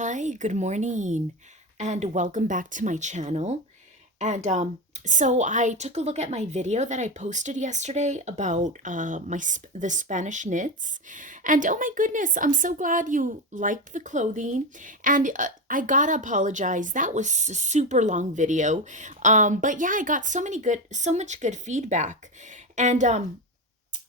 Hi, good morning, and welcome back to my channel. And I took a look at my video that I posted yesterday about the Spanish knits, and oh my goodness, I'm so glad you liked the clothing. And I gotta apologize, that was a super long video, but yeah, I got so much good feedback, and um,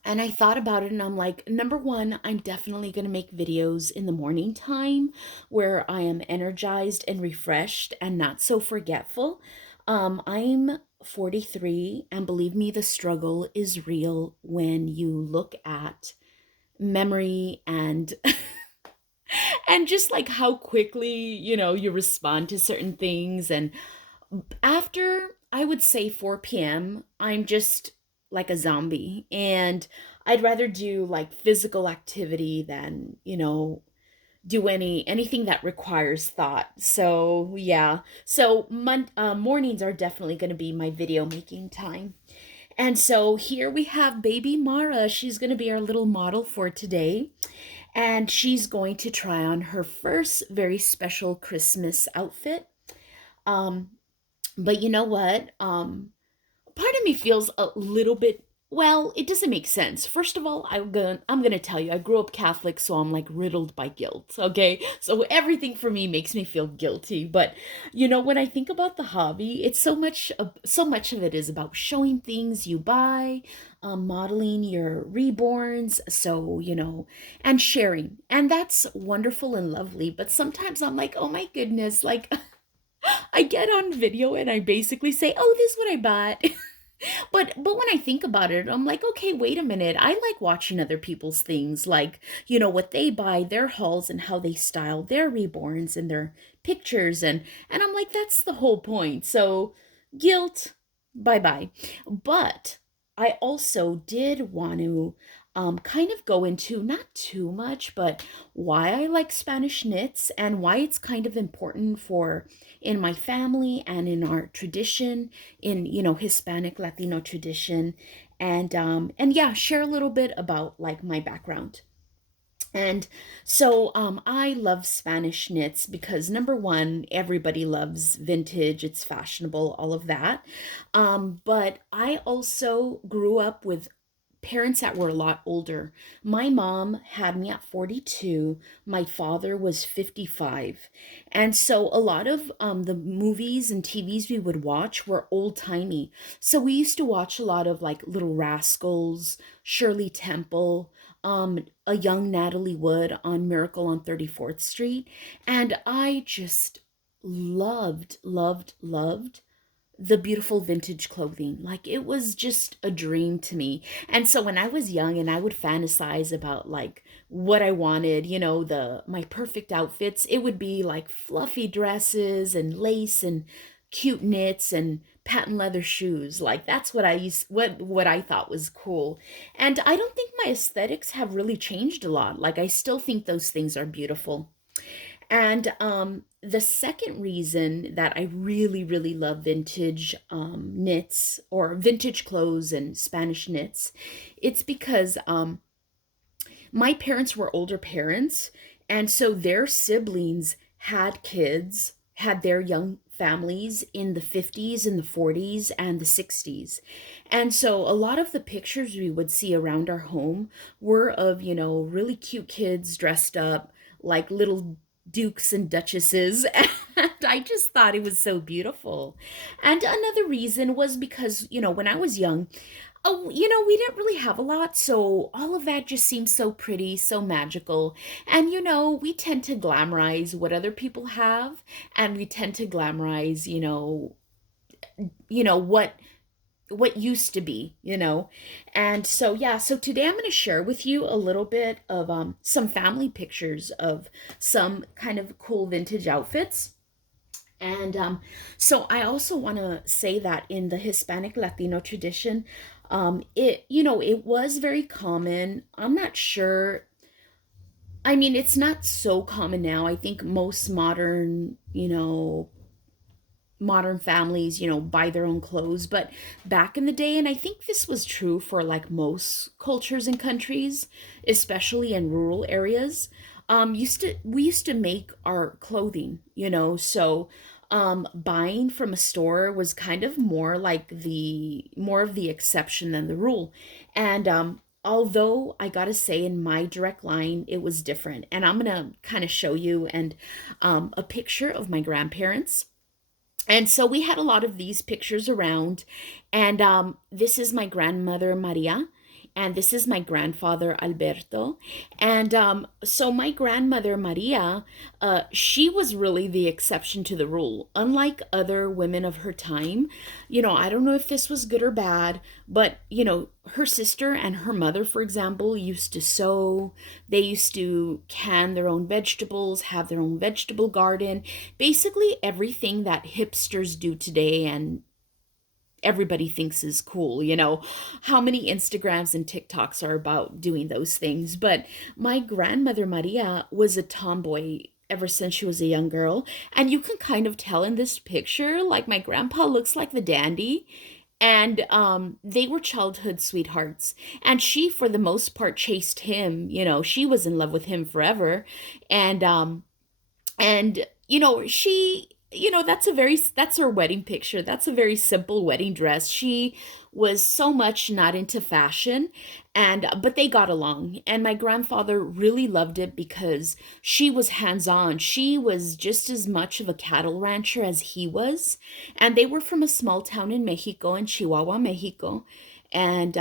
and I thought about it and I'm like, number one, I'm definitely going to make videos in the morning time where I am energized and refreshed and not so forgetful. I'm 43, and believe me, the struggle is real when you look at memory and and just like how quickly, you respond to certain things. And after I would say 4 p.m., I'm just like a zombie. And I'd rather do like physical activity than, do anything that requires thought. So, yeah. So, mornings are definitely going to be my video making time. And so here we have baby Mara. She's going to be our little model for today. And she's going to try on her first very special Christmas outfit. Um, but you know what? Part of me feels a little bit, well, it doesn't make sense. First of all, I'm gonna tell you, I grew up Catholic, so I'm like riddled by guilt. Okay, so everything for me makes me feel guilty. But when I think about the hobby, it's so much of it is about showing things you buy, modeling your reborns. So and sharing, and that's wonderful and lovely. But sometimes I'm like, oh my goodness, like. I get on video and I basically say, "Oh, this is what I bought." But when I think about it, I'm like, "Okay, wait a minute. I like watching other people's things, like, what they buy, their hauls and how they style their reborns and their pictures and I'm like, that's the whole point." So, guilt, bye-bye. But I also did want to kind of go into not too much, but why I like Spanish knits and why it's kind of important for in my family and in our tradition, in Hispanic Latino tradition, and yeah, share a little bit about like my background. And so I love Spanish knits because number one, everybody loves vintage, it's fashionable, all of that. But I also grew up with parents that were a lot older. My mom had me at 42. My father was 55. And so a lot of the movies and TVs we would watch were old timey. So we used to watch a lot of like Little Rascals, Shirley Temple, a young Natalie Wood on Miracle on 34th Street. And I just loved the beautiful vintage clothing. Like it was just a dream to me. And so when I was young and I would fantasize about like what I wanted, the my perfect outfits, it would be like fluffy dresses and lace and cute knits and patent leather shoes. Like that's what I thought was cool. And I don't think my aesthetics have really changed a lot. Like I still think those things are beautiful. And the second reason that I really love vintage knits or vintage clothes and Spanish knits, it's because my parents were older parents, and so their siblings had kids, had their young families in the 50s and the 40s and the 60s. And so a lot of the pictures we would see around our home were of, really cute kids dressed up like little dukes and duchesses. And I just thought it was so beautiful. And another reason was because, when I was young, oh, we didn't really have a lot, so all of that just seems so pretty, so magical. And we tend to glamorize what other people have, and we tend to glamorize, what used to be. And so yeah, so today I'm going to share with you a little bit of some family pictures of some kind of cool vintage outfits. And so I also want to say that in the Hispanic Latino tradition, it was very common. I'm not sure. I mean, it's not so common now. I think most modern families, buy their own clothes. But back in the day, and I think this was true for like most cultures and countries, especially in rural areas, We used to make our clothing, so buying from a store was kind of more of the exception than the rule. And although I gotta say in my direct line it was different, and I'm gonna kind of show you and a picture of my grandparents. And so we had a lot of these pictures around. And this is my grandmother, Maria. And this is my grandfather, Alberto. And so my grandmother, Maria, she was really the exception to the rule. Unlike other women of her time, I don't know if this was good or bad, but, her sister and her mother, for example, used to sew. They used to can their own vegetables, have their own vegetable garden, basically everything that hipsters do today and everybody thinks is cool. How many Instagrams and TikToks are about doing those things? But my grandmother Maria was a tomboy ever since she was a young girl, and you can kind of tell in this picture, like, my grandpa looks like the dandy. And they were childhood sweethearts, and she for the most part chased him. She was in love with him forever. And she, that's her wedding picture. That's a very simple wedding dress. She was so much not into fashion, and but they got along. And my grandfather really loved it because she was hands-on. She was just as much of a cattle rancher as he was. And they were from a small town in Mexico, in Chihuahua, Mexico. And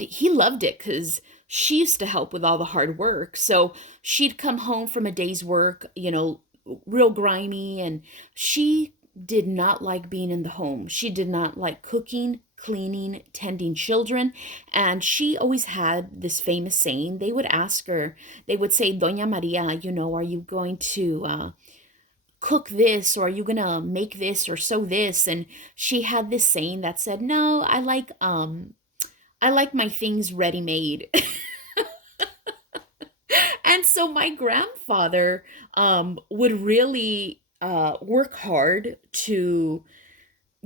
he loved it because she used to help with all the hard work. So she'd come home from a day's work, real grimy, and she did not like being in the home. She did not like cooking, cleaning, tending children. And she always had this famous saying. They would ask her, they would say, Doña Maria, are you going to cook this, or are you gonna make this or sew this? And she had this saying that said, no, I like my things ready made. And so my grandfather would really work hard to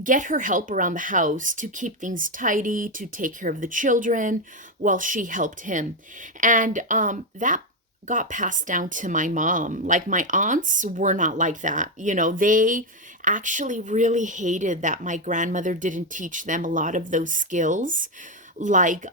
get her help around the house, to keep things tidy, to take care of the children while she helped him. And that got passed down to my mom. Like, my aunts were not like that. They actually really hated that my grandmother didn't teach them a lot of those skills, like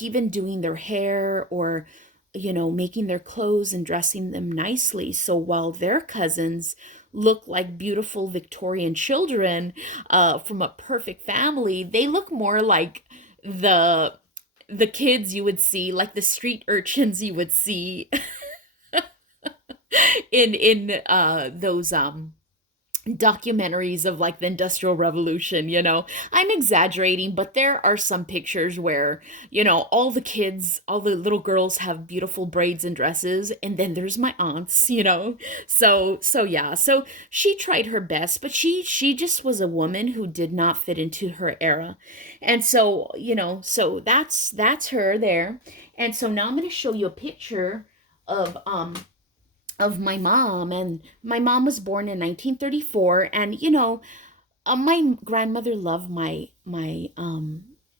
even doing their hair, or making their clothes and dressing them nicely. So while their cousins look like beautiful Victorian children from a perfect family, they look more like the the kids you would see, like the street urchins you would see in those documentaries of like the Industrial Revolution. I'm exaggerating, but there are some pictures where, all the kids, all the little girls have beautiful braids and dresses, and then there's my aunts. So yeah, so she tried her best, but she just was a woman who did not fit into her era. And so, so that's her there. And so now I'm going to show you a picture of my mom. And my mom was born in 1934. And my grandmother loved my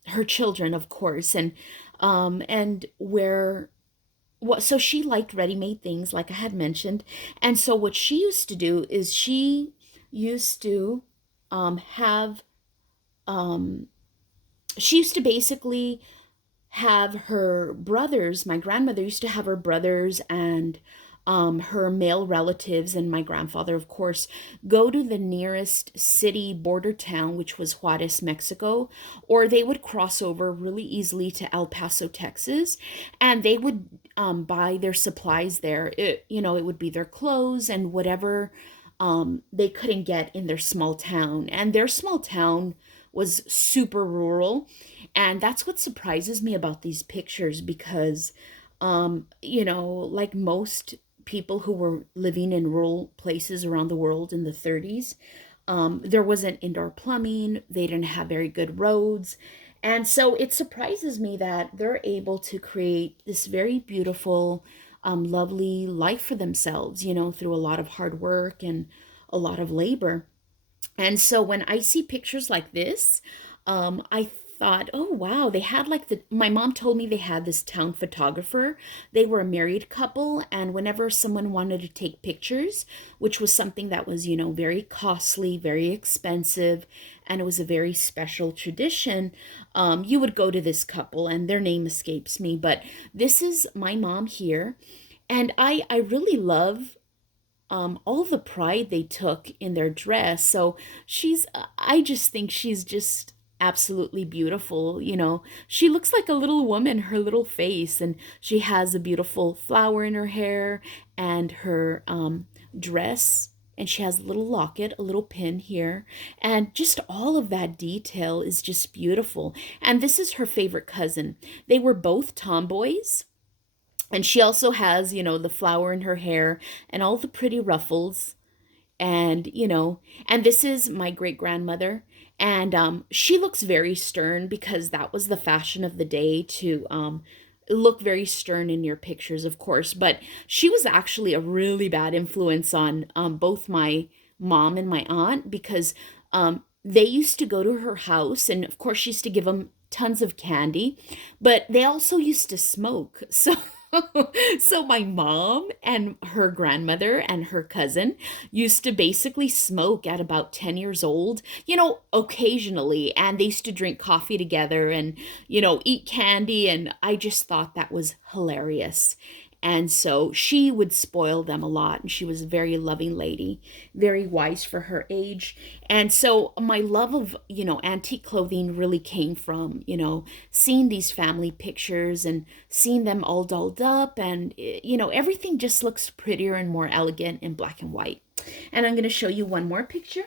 her children, of course. And where what so she liked ready-made things, like I had mentioned. And so what she used to do is she used to have she used to basically have her brothers. My grandmother used to have her brothers and her male relatives, and my grandfather, of course, go to the nearest city border town, which was Juarez, Mexico, or they would cross over really easily to El Paso, Texas, and they would buy their supplies there. It would be their clothes and whatever they couldn't get in their small town. And their small town was super rural. And that's what surprises me about these pictures because, like most people who were living in rural places around the world in the 30s, there wasn't indoor plumbing, they didn't have very good roads. And so it surprises me that they're able to create this very beautiful, lovely life for themselves, through a lot of hard work and a lot of labor. And so when I see pictures like this, I thought, oh wow, they had like my mom told me they had this town photographer. They were a married couple, and whenever someone wanted to take pictures, which was something that was, very costly, very expensive, and it was a very special tradition, you would go to this couple, and their name escapes me, but this is my mom here. And I really love all the pride they took in their dress. So I just think she's just absolutely beautiful. She looks like a little woman, her little face, and she has a beautiful flower in her hair and her dress. And she has a little locket, a little pin here. And just all of that detail is just beautiful. And this is her favorite cousin. They were both tomboys, and she also has, the flower in her hair and all the pretty ruffles. And, and this is my great grandmother. And she looks very stern because that was the fashion of the day to look very stern in your pictures, of course. But she was actually a really bad influence on both my mom and my aunt because they used to go to her house. And of course, she used to give them tons of candy, but they also used to smoke. So so my mom and her grandmother and her cousin used to basically smoke at about 10 years old, occasionally, and they used to drink coffee together and, eat candy, and I just thought that was hilarious. And so she would spoil them a lot, and she was a very loving lady, very wise for her age. And so my love of, antique clothing really came from, seeing these family pictures and seeing them all dolled up, and, everything just looks prettier and more elegant in black and white. And I'm going to show you one more picture.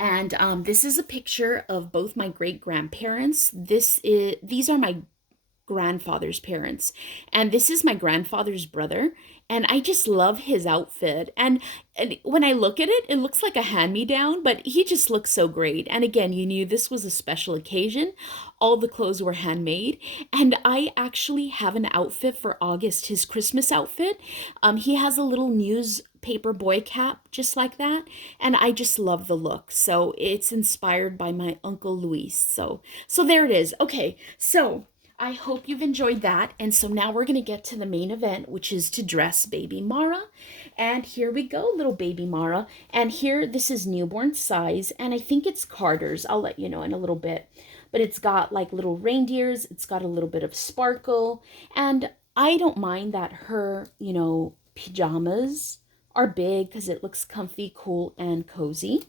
And this is a picture of both my great grandparents. These are my grandfather's parents, and this is my grandfather's brother, and I just love his outfit. And when I look at it, it looks like a hand-me-down, but he just looks so great. And again, you knew this was a special occasion. All the clothes were handmade, and I actually have an outfit for August, his Christmas outfit. He has a little newspaper boy cap just like that, and I just love the look. So it's inspired by my Uncle Luis. So there it is. Okay, so I hope you've enjoyed that. And so now we're going to get to the main event, which is to dress baby Mara. And here we go, little baby Mara. And here, this is newborn size, and I think it's Carter's. I'll let you know in a little bit. But it's got like little reindeers. It's got a little bit of sparkle. And I don't mind that her, pajamas are big because it looks comfy, cool, and cozy.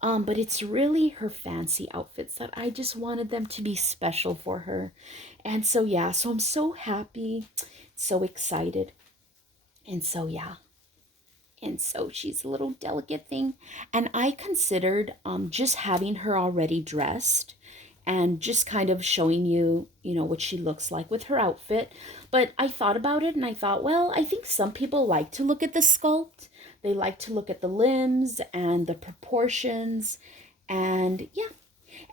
But it's really her fancy outfits that I just wanted them to be special for her. And so, yeah, so I'm so happy, so excited. And so, yeah. And so she's a little delicate thing. And I considered just having her already dressed and just kind of showing you, what she looks like with her outfit. But I thought about it and I thought, well, I think some people like to look at the sculpt. They like to look at the limbs and the proportions. And yeah.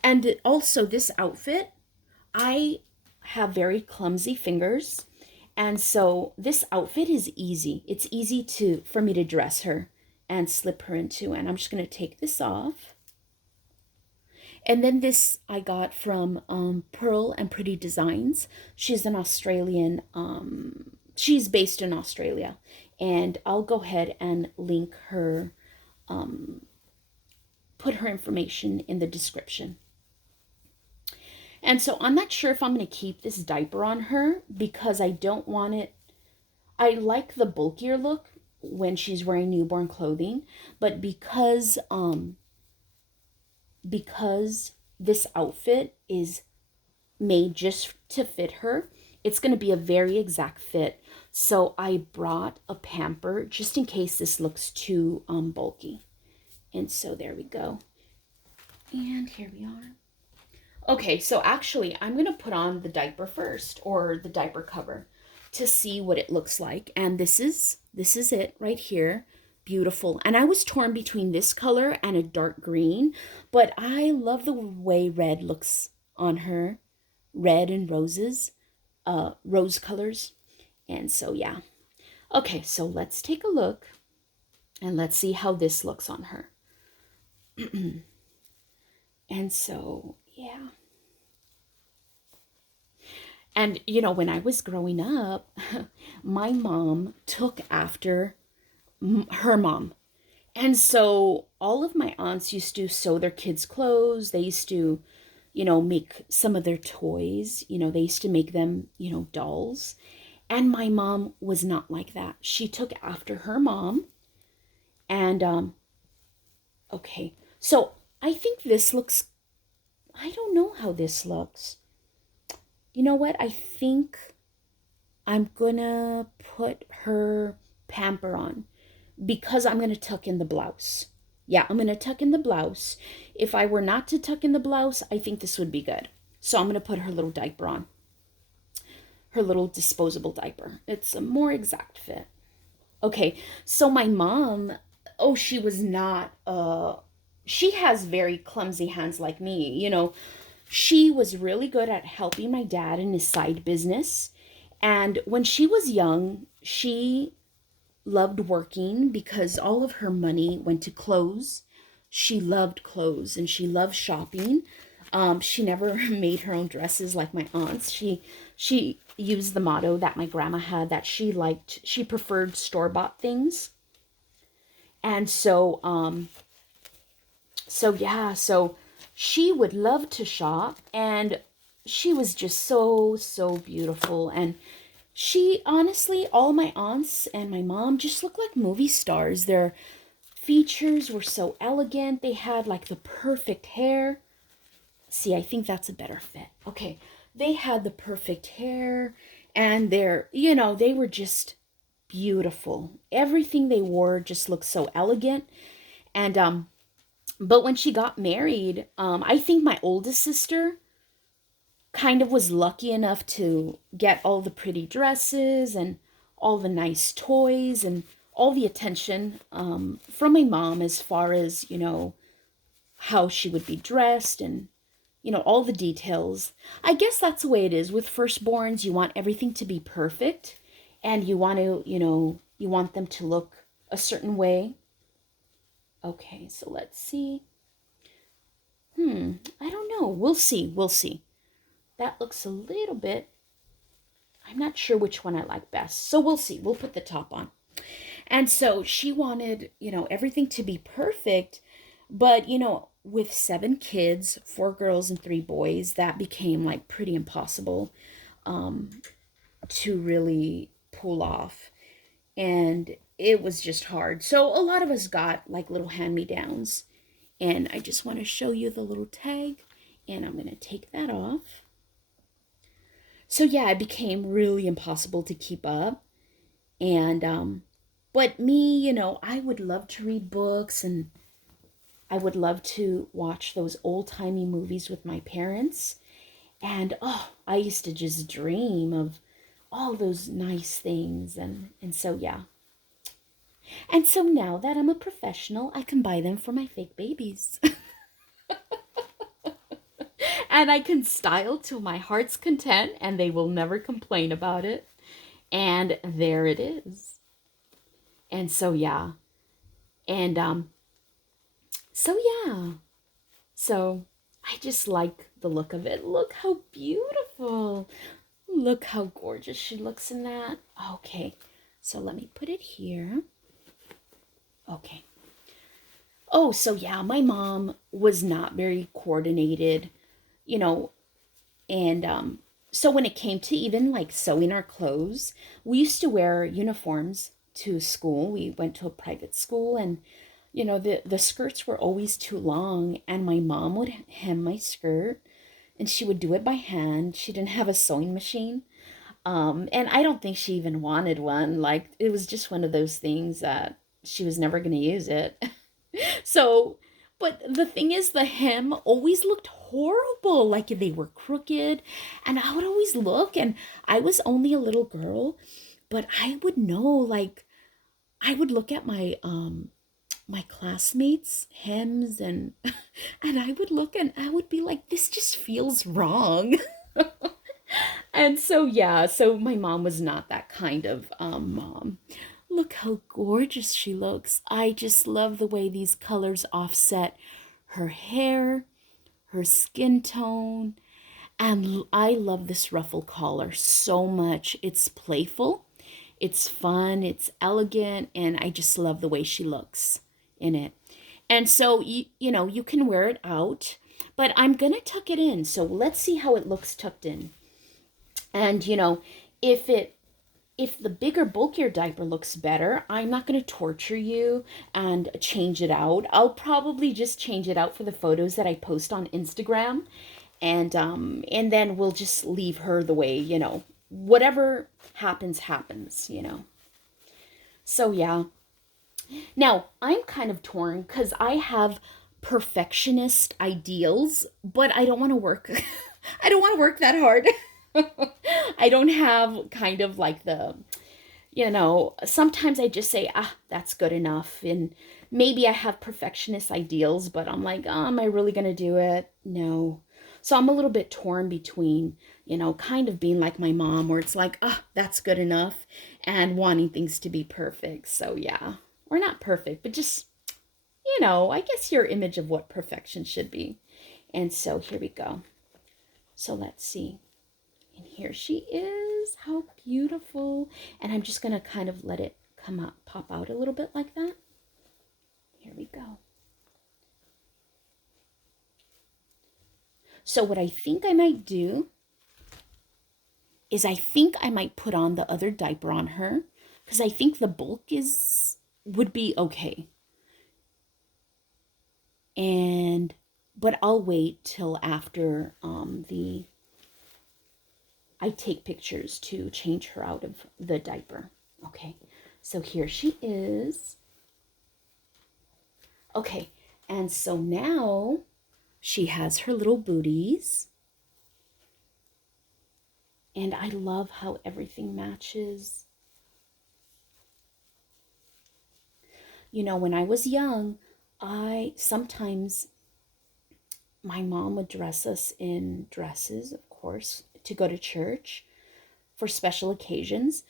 And also this outfit, I have very clumsy fingers. And so this outfit is easy. It's easy for me to dress her and slip her into. And I'm just going to take this off. And then this I got from Pearl and Pretty Designs. She's an Australian, she's based in Australia. And I'll go ahead and link her, put her information in the description. And so I'm not sure if I'm going to keep this diaper on her because I don't want it. I like the bulkier look when she's wearing newborn clothing, but because this outfit is made just to fit her, it's going to be a very exact fit. So I brought a pamper just in case this looks too bulky. And so there we go. And here we are. Okay, so actually I'm going to put on the diaper first, or the diaper cover, to see what it looks like. And this is it right here. Beautiful. And I was torn between this color and a dark green, but I love the way red looks on her. Red and roses, rose colors. And so, yeah. Okay, so let's take a look and let's see how this looks on her. And so, Yeah. And, you know, when I was growing up, my mom took after her mom. And so all of my aunts used to sew their kids' clothes. They used to, you know, make some of their toys. You know, they used to make them, you know, dolls. And my mom was not like that. She took after her mom. And, okay. So I think this looks, I don't know how this looks. You know what? I think I'm gonna put her pamper on because I'm gonna tuck in the blouse. Yeah, I'm gonna tuck in the blouse. If I were not to tuck in the blouse, I think this would be good. So I'm gonna put her little diaper on, her little disposable diaper. It's a more exact fit. Okay, so my mom, oh, she was not, she has very clumsy hands like me. You know, she was really good at helping my dad in his side business. And when she was young, she loved working because all of her money went to clothes. She loved clothes and she loved shopping. She never made her own dresses like my aunts. She used the motto that my grandma had that she liked. She preferred store-bought things. And so she would love to shop, and she was just so beautiful. And she honestly, all my aunts and my mom just looked like movie stars. Their features were so elegant. They had like the perfect hair. See, I think that's a better fit. Okay, they had the perfect hair, and you know, they were just beautiful. Everything they wore just looked so elegant. And but when she got married, I think my oldest sister kind of was lucky enough to get all the pretty dresses and all the nice toys and all the attention from my mom as far as, you know, how she would be dressed and, you know, all the details. I guess that's the way it is with firstborns. You want everything to be perfect and you want to, you know, you want them to look a certain way. Okay, so let's see. I don't know. We'll see. We'll see. That looks a little bit, I'm not sure which one I like best. So we'll see. We'll put the top on. And so she wanted, you know, everything to be perfect. But, you know, with 7 kids, 4 girls and 3 boys, that became like pretty impossible to really pull off. And it was just hard. So a lot of us got like little hand-me-downs. And I just want to show you the little tag. And I'm going to take that off. So yeah, it became really impossible to keep up. And but me, you know, I would love to read books and I would love to watch those old-timey movies with my parents. And oh, I used to just dream of all those nice things and so yeah. And so now that I'm a professional, I can buy them for my fake babies. And I can style to my heart's content and they will never complain about it. And there it is. And so yeah. And so yeah. So I just like the look of it. Look how beautiful. Look how gorgeous she looks in that. Okay. So let me put it here. Okay. Oh, so yeah, my mom was not very coordinated, you know, and so when it came to even like sewing our clothes, we used to wear uniforms to school. We went to a private school and you know, the skirts were always too long and my mom would hem my skirt and she would do it by hand. She didn't have a sewing machine. And I don't think she even wanted one. Like it was just one of those things that she was never going to use it. So, but the thing is, the hem always looked horrible, like they were crooked. And I would always look, and I was only a little girl, but I would know, like, I would look at my classmates' hems and and I would look and I would be like, this just feels wrong. And so yeah, so my mom was not that kind of mom. Look how gorgeous she looks. I just love the way these colors offset her hair, her skin tone. And I love this ruffle collar so much. It's playful, it's fun, it's elegant, and I just love the way she looks in it. And so, you can wear it out, but I'm going to tuck it in. So let's see how it looks tucked in. And, if the bigger, bulkier diaper looks better, I'm not going to torture you and change it out. I'll probably just change it out for the photos that I post on Instagram. And then we'll just leave her the way, whatever happens. So yeah. Now, I'm kind of torn because I have perfectionist ideals, but I don't want to work. I don't want to work that hard. I don't have kind of like sometimes I just say, that's good enough. And maybe I have perfectionist ideals, but I'm like, am I really going to do it? No. So I'm a little bit torn between, kind of being like my mom, where it's like, that's good enough, and wanting things to be perfect. So yeah, or not perfect, but just, I guess your image of what perfection should be. And so here we go. So let's see. And here she is. How beautiful. And I'm just going to kind of let it come up, pop out a little bit like that. Here we go. So what I think I might do is I think I might put on the other diaper on her, because I think the bulk would be okay. But I'll wait till after I take pictures to change her out of the diaper. Okay, so here she is. Okay, and so now she has her little booties. And I love how everything matches. When I was young, sometimes my mom would dress us in dresses, of course, to go to church for special occasions.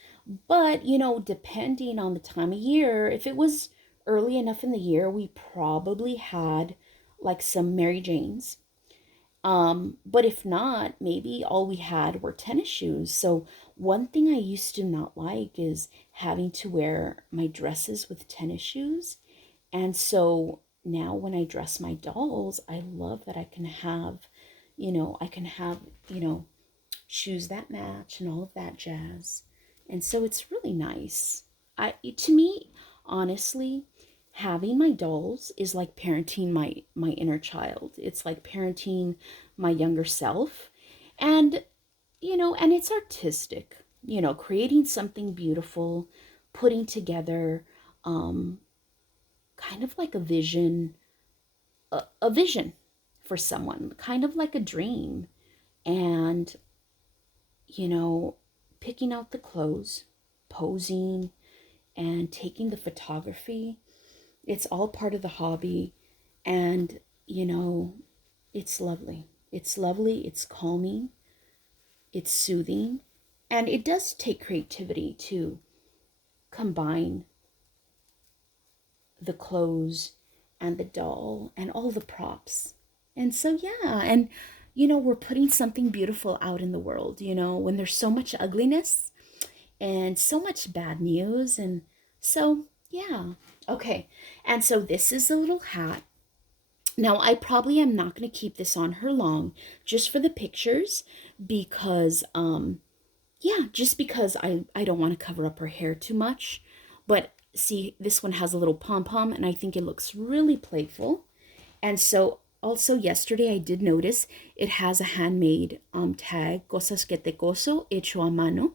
But, depending on the time of year, if it was early enough in the year, we probably had like some Mary Janes. But if not, maybe all we had were tennis shoes. So one thing I used to not like is having to wear my dresses with tennis shoes. And so now when I dress my dolls, I love that I can have, shoes that match and all of that jazz. And so it's really nice. To me, honestly, having my dolls is like parenting my inner child. It's like parenting my younger self. And and it's artistic, creating something beautiful, putting together kind of like a vision for someone, kind of like a dream. And picking out the clothes, posing, and taking the photography. It's all part of the hobby. And, it's lovely. It's lovely. It's calming. It's soothing. And it does take creativity to combine the clothes and the doll and all the props. And so, yeah. And, we're putting something beautiful out in the world, when there's so much ugliness and so much bad news. And so, yeah. Okay. And so this is a little hat. Now, I probably am not going to keep this on her long, just for the pictures, because, just because I don't want to cover up her hair too much. But see, this one has a little pom-pom, and I think it looks really playful. And so also yesterday I did notice it has a handmade tag, cosas que te coso, hecho a mano.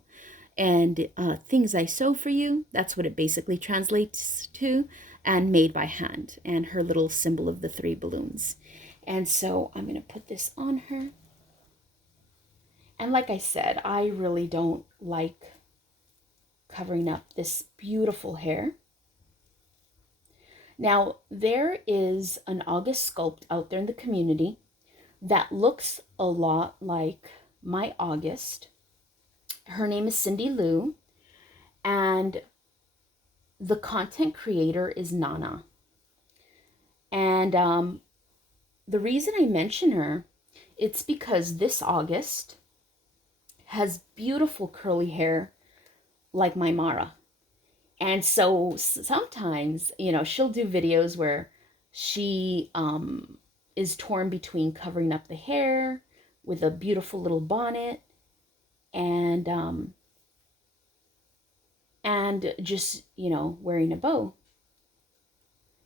And things I sew for you, that's what it basically translates to, and made by hand, and her little symbol of the 3 balloons. And so I'm going to put this on her. And like I said, I really don't like covering up this beautiful hair. Now, there is an August sculpt out there in the community that looks a lot like my August. Her name is Cindy Lou, and the content creator is Nana. And the reason I mention her, it's because this August has beautiful curly hair like my Mara. And so sometimes, she'll do videos where she is torn between covering up the hair with a beautiful little bonnet and and just, wearing a bow.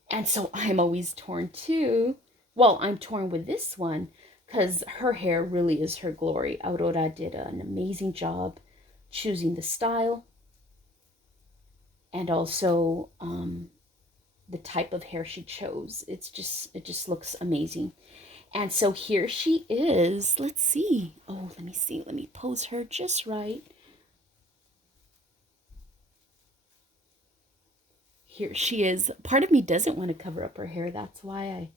And so I'm always torn too. Well, I'm torn with this one because her hair really is her glory. Aurora did an amazing job choosing the style and also the type of hair she chose. It just looks amazing. And so here she is. Let's see. Oh, let me see. Let me pose her just right. Here she is. Part of me doesn't want to cover up her hair. That's why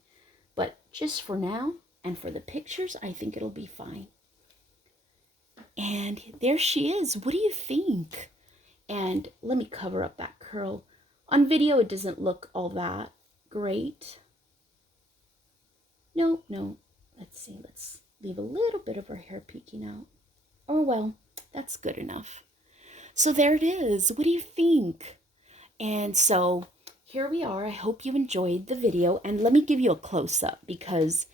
but just for now and for the pictures, I think it'll be fine. And there she is. What do you think? And let me cover up that curl. On video, it doesn't look all that great. No. Let's see. Let's leave a little bit of her hair peeking out. Or, well, that's good enough. So there it is. What do you think? And so here we are. I hope you enjoyed the video. And let me give you a close-up because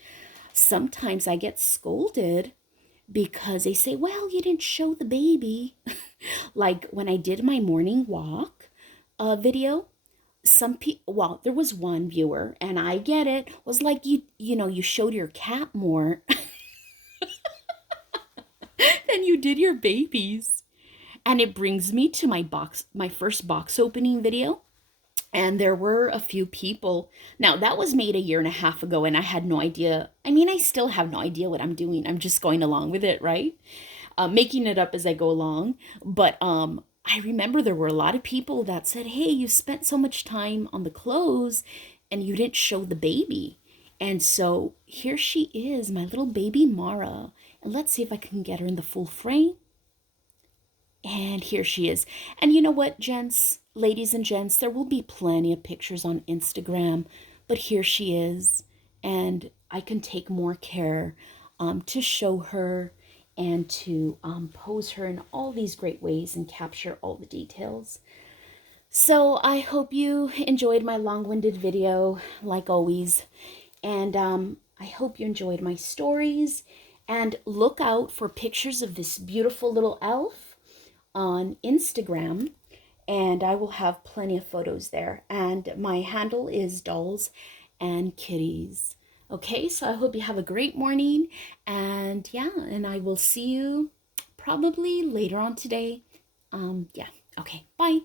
sometimes I get scolded because they say, well, you didn't show the baby. Like when I did my morning walk video, well, there was one viewer, and I get it, was like, you showed your cat more than you did your babies. And it brings me to my first box opening video. And there were a few people. Now, that was made a year and a half ago, and I had no idea. I mean, I still have no idea what I'm doing. I'm just going along with it, right? Making it up as I go along. But I remember there were a lot of people that said, hey, you spent so much time on the clothes, and you didn't show the baby. And so here she is, my little baby Mara. And let's see if I can get her in the full frame. And here she is. And you know what, gents, ladies and gents, there will be plenty of pictures on Instagram, but here she is. And I can take more care to show her and to pose her in all these great ways and capture all the details. So I hope you enjoyed my long-winded video, like always. And I hope you enjoyed my stories. And look out for pictures of this beautiful little elf on Instagram, and I will have plenty of photos there. And my handle is Dolls and Kitties. Okay, so I hope you have a great morning, and yeah, and I will see you probably later on today. Yeah, okay, bye.